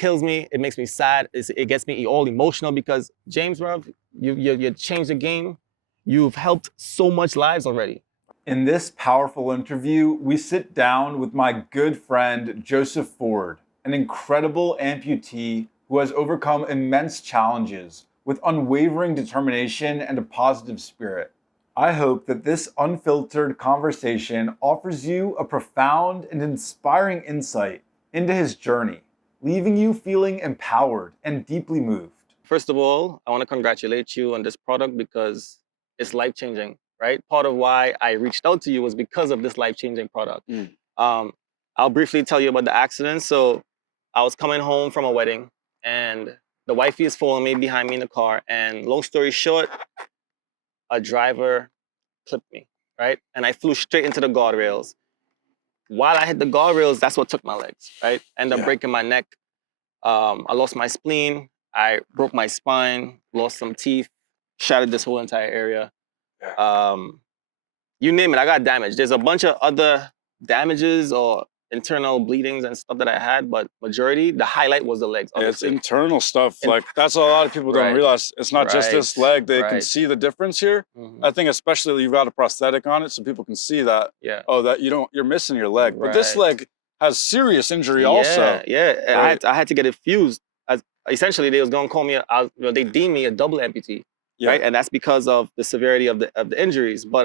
kills me. It makes me sad. It gets me all emotional because James, Rev, you changed the game. You've helped so much lives already. In this powerful interview, we sit down with my good friend, Joseph Forde, an incredible amputee who has overcome immense challenges with unwavering determination and a positive spirit. I hope that this unfiltered conversation offers you a profound and inspiring insight into his journey, leaving you feeling empowered and deeply moved. First of all, I want to congratulate you on this product because it's life-changing, right? Part of why I reached out to you was because of this life-changing product. I'll briefly tell you about the accident. So I was coming home from a wedding and the wifey is following me behind me in the car. And long story short, a driver clipped me, right? And I flew straight into the guardrails. While I hit the guardrails, that's what took my legs, right? Ended up breaking my neck. I lost my spleen. I broke my spine, lost some teeth, shattered this whole entire area. You name it, I got damaged. There's a bunch of other damages or internal bleedings and stuff that I had, but majority, the highlight was the legs. It's internal stuff. Like that's what a lot of people don't realize. It's not just this leg. They can see the difference here. I think especially you've got a prosthetic on it so people can see that, oh, that you're missing your leg. But this leg has serious injury also. Yeah. I had to get it fused. Essentially, they was gonna call me, they deemed me a double amputee, right? And that's because of the severity of the injuries. But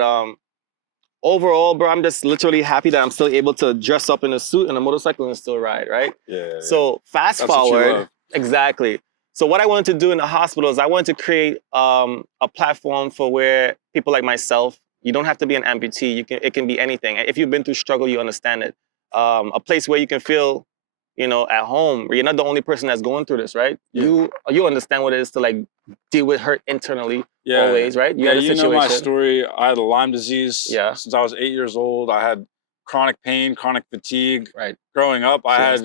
overall, bro, I'm just literally happy that I'm still able to dress up in a suit and a motorcycle and still ride, right? So fast forward, exactly. So what I wanted to do in the hospital is I wanted to create a platform for where people like myself, you don't have to be an amputee. It can be anything. If you've been through struggle, you understand it. A place where you can feel, at home. You're not the only person that's going through this, right? You understand what it is to like deal with hurt internally always, right? You know my story. I had Lyme disease since I was 8 years old. I had chronic pain, chronic fatigue. Right. Growing up, I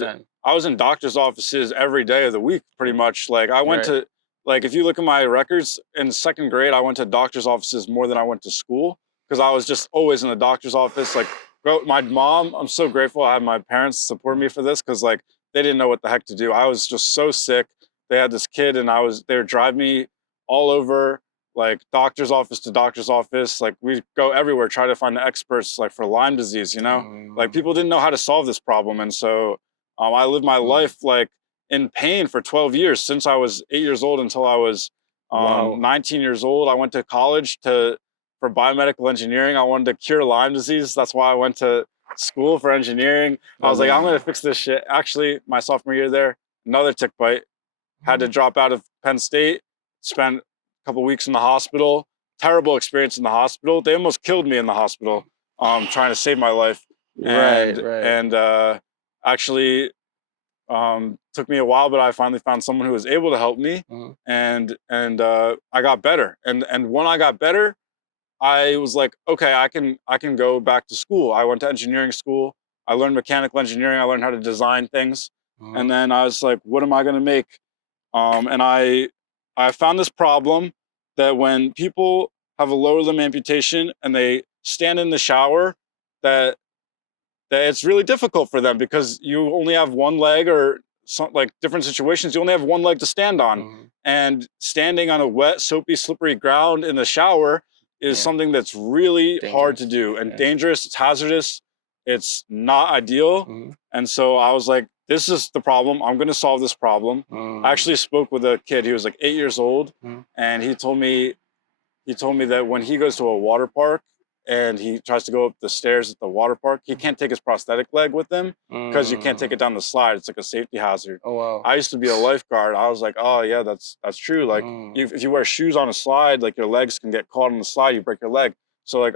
was in doctor's offices every day of the week, pretty much. Like I went to, like if you look at my records, in second grade, I went to doctor's offices more than I went to school because I was just always in the doctor's office. Like, my mom, I'm so grateful I had my parents support me for this because like they didn't know what the heck to do. I was just so sick. They had this kid and they would drive me all over, like doctor's office to doctor's office. Like we'd go everywhere, try to find the experts like for Lyme disease, Like people didn't know how to solve this problem. And so I lived my life like in pain for 12 years since I was 8 years old until I was 19 years old. I went to college for biomedical engineering. I wanted to cure Lyme disease. That's why I went to school for engineering. I was like, I'm going to fix this shit. Actually, my sophomore year there, another tick bite. Had to drop out of Penn State, spent a couple weeks in the hospital. Terrible experience in the hospital. They almost killed me in the hospital, trying to save my life. And actually took me a while, but I finally found someone who was able to help me. And I got better. And when I got better, I was like, okay, I can go back to school. I went to engineering school. I learned mechanical engineering. I learned how to design things. And then I was like, what am I going to make? And I found this problem that when people have a lower limb amputation and they stand in the shower, that it's really difficult for them because you only have one leg, or like different situations, you only have one leg to stand on. And standing on a wet, soapy, slippery ground in the shower is something that's really hard to do and dangerous. It's hazardous. It's not ideal. And so I was like, this is the problem. I'm going to solve this problem. I actually spoke with a kid. He was like 8 years old. And he told me that when he goes to a water park and he tries to go up the stairs at the water park, he can't take his prosthetic leg with him because you can't take it down the slide. It's like a safety hazard. Oh, wow. I used to be a lifeguard. I was like, oh yeah, that's true. Like if you wear shoes on a slide, like your legs can get caught on the slide, you break your leg. So like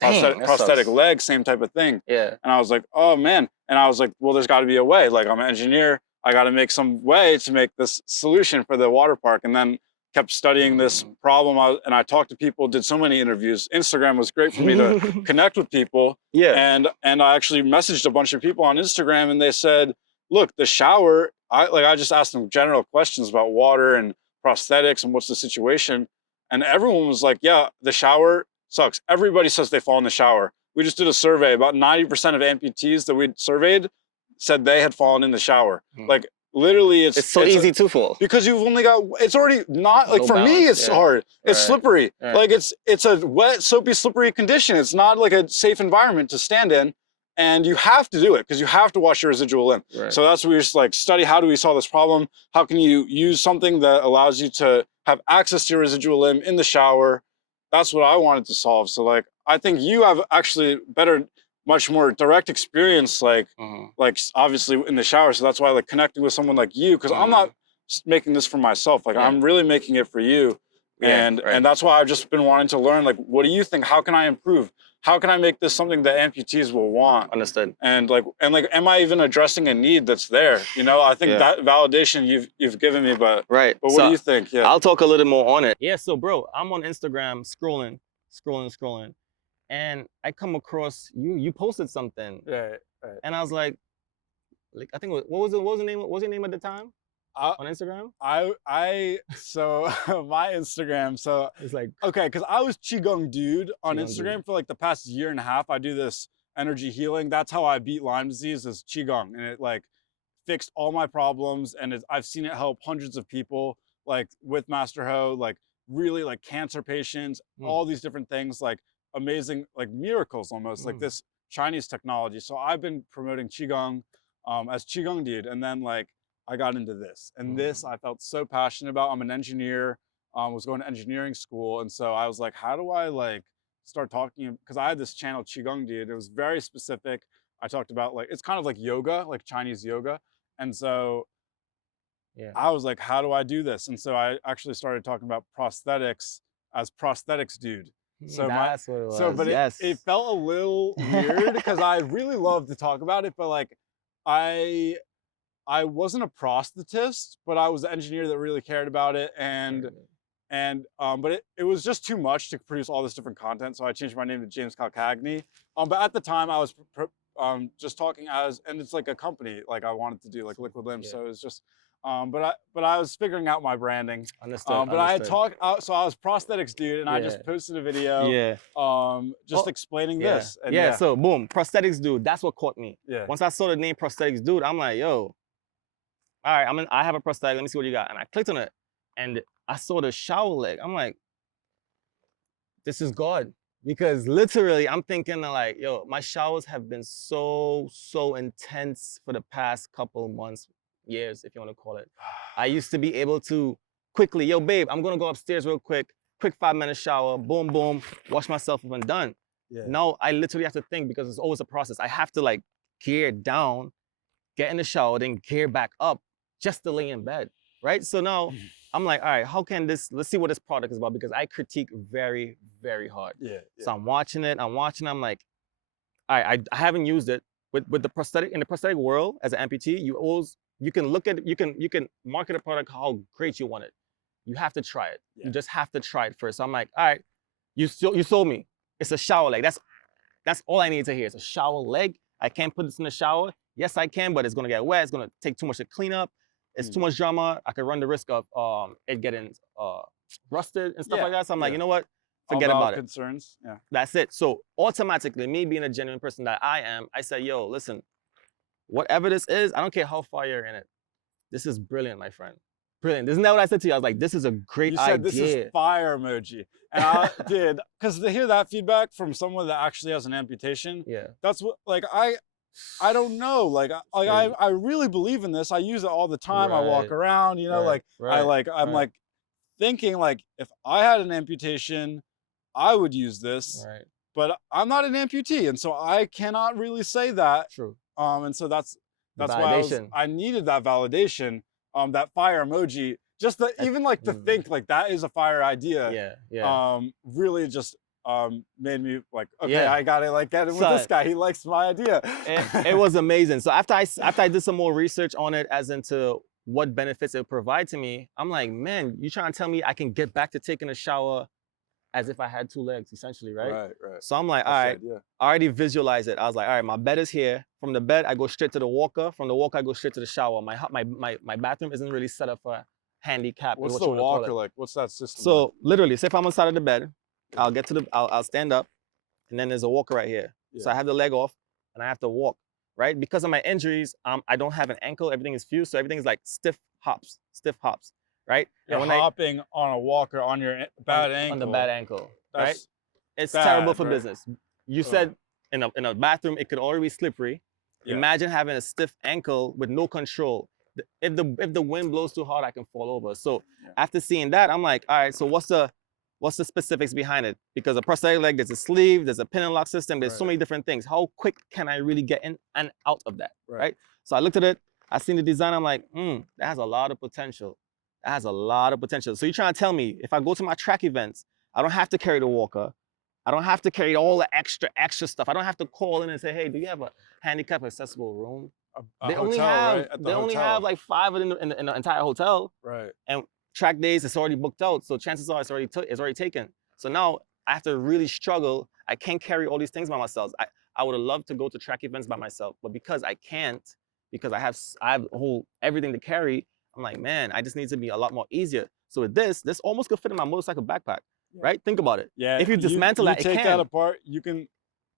prosthetic leg, same type of thing. Yeah. And I was like, oh man. And I was like, well, there's got to be a way. Like I'm an engineer. I got to make some way to make this solution for the water park. And then kept studying this problem. And I talked to people, did so many interviews. Instagram was great for me to connect with people. And I actually messaged a bunch of people on Instagram and they said, look, the shower, I just asked them general questions about water and prosthetics and what's the situation. And everyone was like, yeah, the shower sucks. Everybody says they fall in the shower. We just did a survey. About 90% of amputees that we surveyed said they had fallen in the shower. Like literally It's so easy to fall. because you've only got, it's already not like, No for me balance, it's yeah. hard, it's Right. slippery, Right. like it's a wet, soapy, slippery condition. It's not like a safe environment to stand in, and you have to do it because you have to wash your residual limb. Right. So that's where we just like study, how do we solve this problem? How can you use something that allows you to have access to your residual limb in the shower? That's what I wanted to solve. So like, I think you have actually much more direct experience, like obviously in the shower. So that's why I like connecting with someone like you, because I'm not making this for myself. Like I'm really making it for you. And that's why I've just been wanting to learn, like, what do you think? How can I improve? How can I make this something that amputees will want? Understood. And am I even addressing a need that's there? You know, I think that validation you've given me, but right. But what do you think? Yeah. I'll talk a little more on it. Yeah. So, bro, I'm on Instagram scrolling, and I come across you. You posted something. Right. And I was like I think what was the name? What was your name at the time? On Instagram? So my Instagram, so it's like, okay, because I was Qigong Dude on Instagram for like the past year and a half. I do this energy healing. That's how I beat Lyme disease, is Qigong. And it like fixed all my problems, and I've seen it help hundreds of people, like with Master Ho, like really like cancer patients, all these different things, like amazing, like miracles almost, like this Chinese technology. So I've been promoting Qigong as Qigong Dude, and then like I got into this, and this I felt so passionate about. I'm an engineer, was going to engineering school, and so I was like, how do I like start talking? Because I had this channel Qigong Dude. It was very specific. I talked about like, it's kind of like yoga, like Chinese yoga, and so I was like, how do I do this? And so I actually started talking about prosthetics as Prosthetics Dude. So that's what it was. But it felt a little weird because I really love to talk about it, but like I wasn't a prosthetist, but I was an engineer that really cared about it, but it was just too much to produce all this different content, so I changed my name to James Calcagni. But at the time, I was just talking and it's like a company, like I wanted to do like Liquid Limbs, so it was just, but I was figuring out my branding. Understood. But I had talked, so I was Prosthetics Dude, and I just posted a video, just explaining this. And so boom, Prosthetics Dude. That's what caught me. Yeah. Once I saw the name Prosthetics Dude, I'm like, yo, all right, I have a prosthetic. Let me see what you got. And I clicked on it, and I saw the shower leg. I'm like, this is God. Because literally, I'm thinking like, yo, my showers have been so intense for the past couple months, years, if you want to call it. I used to be able to quickly, yo, babe, I'm going to go upstairs real quick 5-minute shower, boom, boom, wash myself up and done. Yeah. Now, I literally have to think because it's always a process. I have to like gear down, get in the shower, then gear back up just to lay in bed, right? So now I'm like, all right, how can let's see what this product is about, because I critique very, very hard. Yeah. So I'm watching it, I'm like, all right, I haven't used it. With the prosthetic, in the prosthetic world, as an amputee, you can look at it, you can market a product how great you want it. You have to try it. Yeah. You just have to try it first. So I'm like, all right, you sold me. It's a shower leg. That's all I need to hear. It's a shower leg. I can't put this in the shower. Yes, I can, but it's gonna get wet. It's gonna take too much to clean up. It's too much drama. I could run the risk of it getting rusted and stuff like that. So I'm like, you know what? Forget about it. Concerns. Yeah. That's it. So automatically, me being a genuine person that I am, I said, yo, listen, whatever this is, I don't care how far you're in it. This is brilliant, my friend. Brilliant. Isn't that what I said to you? I was like, this is a great idea. You said this is fire emoji. And I did, because to hear that feedback from someone that actually has an amputation, that's what, like, I don't know, I really believe in this. I use it all the time. Right. I walk around, you know, I'm like thinking like, if I had an amputation, I would use this. Right. But I'm not an amputee, and so I cannot really say that. True. And so that's why I needed that validation. That fire emoji, just even like to think like that is a fire idea. Really just made me like, okay, I gotta like get in with this guy. He likes my idea. It was amazing. So after I did some more research on it as into what benefits it would provide to me, I'm like, man, you trying to tell me I can get back to taking a shower as if I had two legs, essentially, right? Right. So I'm like, all right, I already visualized it. I was like, all right, my bed is here. From the bed, I go straight to the walker. From the walker, I go straight to the shower. My bathroom isn't really set up for handicap. What's the walker like? What's that system? So like? Literally, say if I'm on the side of the bed, I'll get to I'll stand up, and then there's a walker right here. So I have the leg off, and I have to walk. right? Because of my injuries, I don't have an ankle. Everything is fused, so everything is like stiff hops, right? You're and when hopping on a walker on your bad ankle. on the bad ankle, right? That's It's bad, terrible for right? business. You said in a bathroom it could already be slippery. Yeah. Imagine having a stiff ankle with no control. If the wind blows too hard, I can fall over. So after seeing that, I'm like, all right, so what's the specifics behind it? Because a prosthetic leg, there's a sleeve, there's a pin and lock system, there's so many different things. How quick can I really get in and out of that, right? So I looked at it, I seen the design, I'm like, that has a lot of potential. That has a lot of potential. So you're trying to tell me if I go to my track events, I don't have to carry the walker. I don't have to carry all the extra stuff. I don't have to call in and say, hey, do you have a handicap accessible room? They only have like 5 in the entire hotel. Right. And track days, it's already booked out. So chances are it's already taken. So now I have to really struggle. I can't carry all these things by myself. I would have loved to go to track events by myself, but because I can't, because I have everything to carry, I'm like, man, I just need to be a lot more easier. So with this almost could fit in my motorcycle backpack, right? Think about it. Yeah. If you dismantle that, take that apart, you can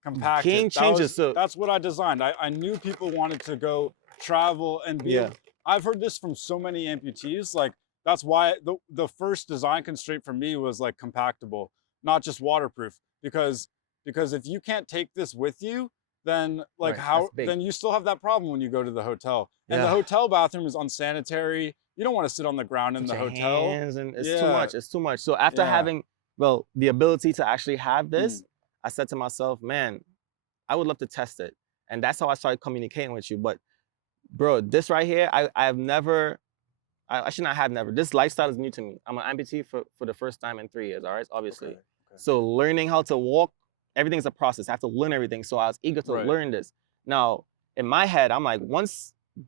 compact game it. changer. So that's what I designed. I knew people wanted to go travel and be. I've heard this from so many amputees. Like that's why the first design constraint for me was like compactable, not just waterproof. Because if you can't take this with you, then like then you still have that problem when you go to the hotel. And the hotel bathroom is unsanitary. You don't want to sit on the ground in the hotel. And it's too much. It's too much. So after having the ability to actually have this, I said to myself, man, I would love to test it. And that's how I started communicating with you. But bro, this right here, I should not have never. This lifestyle is new to me. I'm an amputee for the first time in 3 years, all right, obviously. Okay. So learning how to walk, everything's a process. I have to learn everything. So I was eager to learn this. Now, in my head, I'm like,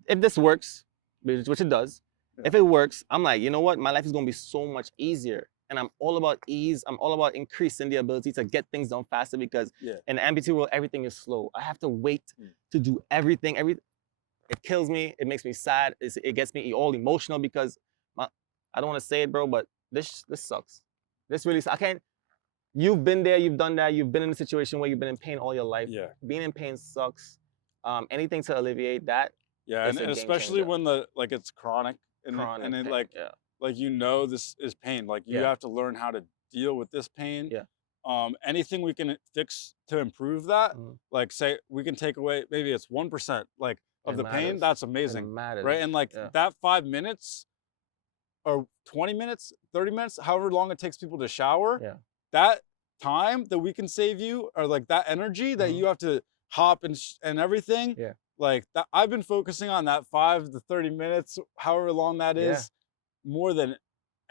if this works, which it does, if it works, I'm like, you know what? My life is going to be so much easier. And I'm all about ease. I'm all about increasing the ability to get things done faster because in the amputee world, everything is slow. I have to wait to do everything. It kills me. It makes me sad. It gets me all emotional because I don't want to say it, bro, but this sucks. This really sucks. I can't. You've been there. You've done that. You've been in a situation where you've been in pain all your life. Yeah. Being in pain sucks. Anything to alleviate that. Yeah, and especially when it's chronic and it this is pain. Like you have to learn how to deal with this pain. Yeah. Anything we can fix to improve that, like say we can take away maybe it's 1% of the pain, that's amazing. Right? And that 5 minutes or 20 minutes, 30 minutes, however long it takes people to shower, that time that we can save you or that energy that you have to hop and everything. Yeah. That I've been focusing on that 5 to 30 minutes, however long that is, more than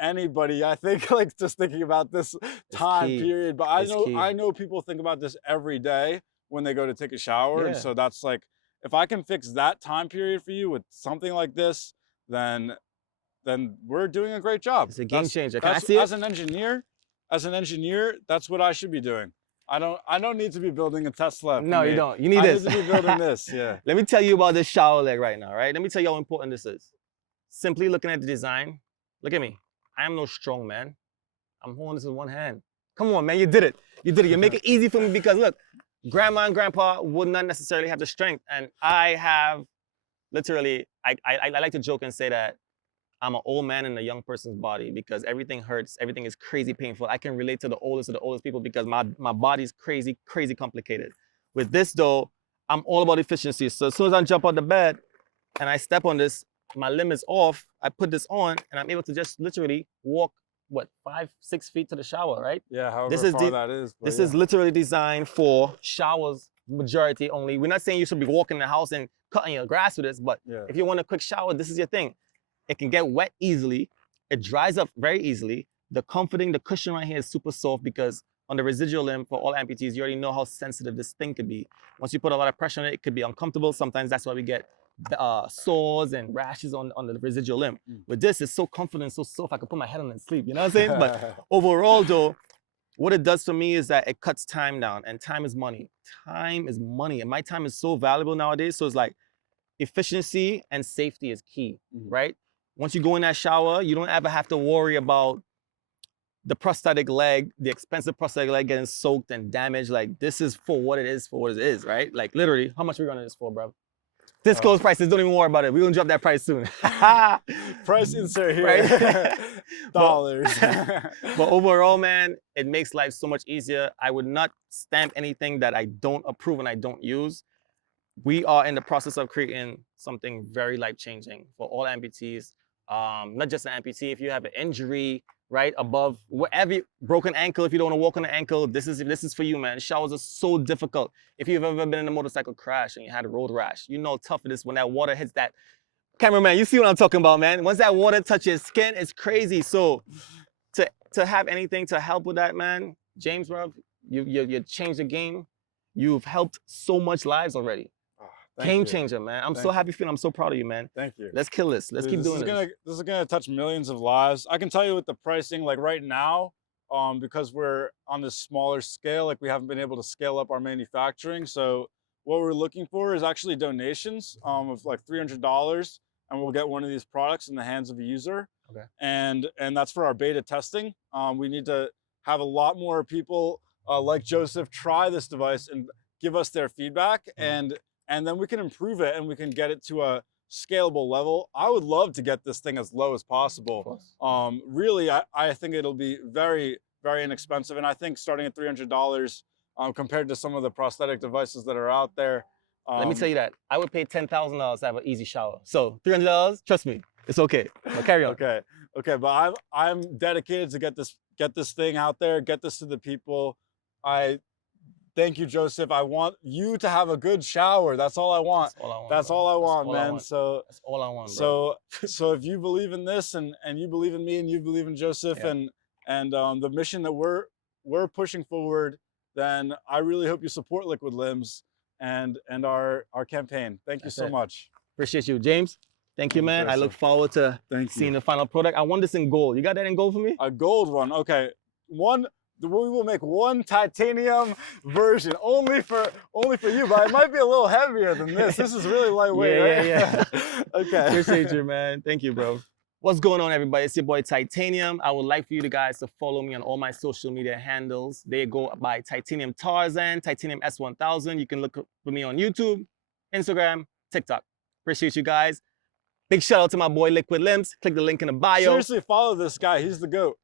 anybody. I think just thinking about this time period. But I know people think about this every day when they go to take a shower. Yeah. And so that's if I can fix that time period for you with something like this, then we're doing a great job. It's a game changer. Can I see it? As an engineer, that's what I should be doing. I don't need to be building a Tesla. No, you don't. You need this. I need to be building this. Yeah. Let me tell you about this shower leg right now, right? Let me tell you how important this is. Simply looking at the design, look at me. I am no strong man. I'm holding this with one hand. Come on, man, you did it. You did it. You make it easy for me because look, grandma and grandpa would not necessarily have the strength, and I have literally. I like to joke and say that I'm an old man in a young person's body because everything hurts. Everything is crazy painful. I can relate to the oldest of the oldest people because my body's crazy complicated. With this though, I'm all about efficiency. So as soon as I jump out the bed and I step on this, my limb is off. I put this on and I'm able to just literally walk, 5-6 feet to the shower, right? Yeah, however far that is. This is literally designed for showers, majority only. We're not saying you should be walking in the house and cutting your grass with this, but if you want a quick shower, this is your thing. It can get wet easily. It dries up very easily. The cushion right here is super soft because on the residual limb, for all amputees, you already know how sensitive this thing could be. Once you put a lot of pressure on it, it could be uncomfortable. Sometimes that's why we get sores and rashes on the residual limb. With this, it's so comfortable and so soft, I can put my head on and sleep, you know what I'm saying? But overall though, what it does for me is that it cuts time down, and time is money. Time is money, and my time is so valuable nowadays. So it's efficiency and safety is key, right? Once you go in that shower, you don't ever have to worry about the prosthetic leg, the expensive prosthetic leg getting soaked and damaged. This is for what it is, right? Literally, how much are we running this for, bro? Cisco's prices, don't even worry about it. We're gonna drop that price soon. Price insert here. Right? Dollars. But overall, man, it makes life so much easier. I would not stamp anything that I don't approve and I don't use. We are in the process of creating something very life-changing for all amputees. Not just an amputee. If you have an injury, right, above whatever, broken ankle, if you don't want to walk on the ankle, this is for you, man. Showers are so difficult. If you've ever been in a motorcycle crash and you had a road rash, you know how tough it is when that water hits that. Cameraman, you see what I'm talking about, man. Once that water touches your skin, it's crazy. So to have anything to help with that, man, James, bro, you changed the game. You've helped so much lives already. Game changer, man. I'm so happy for you. I'm so proud of you, man. Thank you. Let's kill this. Let's keep doing this. This is gonna touch millions of lives. I can tell you with the pricing, like right now, because we're on this smaller scale, like we haven't been able to scale up our manufacturing. So what we're looking for is actually donations of like $300, and we'll get one of these products in the hands of a user. Okay. And that's for our beta testing. We need to have a lot more people like Joseph try this device and give us their feedback, and then we can improve it and we can get it to a scalable level. I would love to get this thing as low as possible. Really, I think it'll be very, very inexpensive. And I think starting at $300 compared to some of the prosthetic devices that are out there. Let me tell you that. I would pay $10,000 to have an easy shower. So $300, trust me, it's okay. But carry on. Okay, but I'm dedicated to get this thing out there, get this to the people. Thank you, Joseph. I want you to have a good shower. That's all I want. That's all I want, man. So that's all I want, bro. So if you believe in this and you believe in me and you believe in Joseph and the mission that we're pushing forward, then I really hope you support Liquid Limbs and our campaign. Thank you so much. Appreciate you, James. Thank you, man. I look forward to seeing the final product. I want this in gold. You got that in gold for me? A gold one. Okay. We will make one titanium version only for you, but it might be a little heavier than this. This is really lightweight, right? Yeah. Okay. Appreciate you, man. Thank you, bro. What's going on, everybody? It's your boy Titanium. I would like for you guys to follow me on all my social media handles. They go by Titanium Tarzan, Titanium S1000. You can look for me on YouTube, Instagram, TikTok. Appreciate you guys. Big shout out to my boy Liquid Limbs. Click the link in the bio. Seriously, follow this guy. He's the GOAT.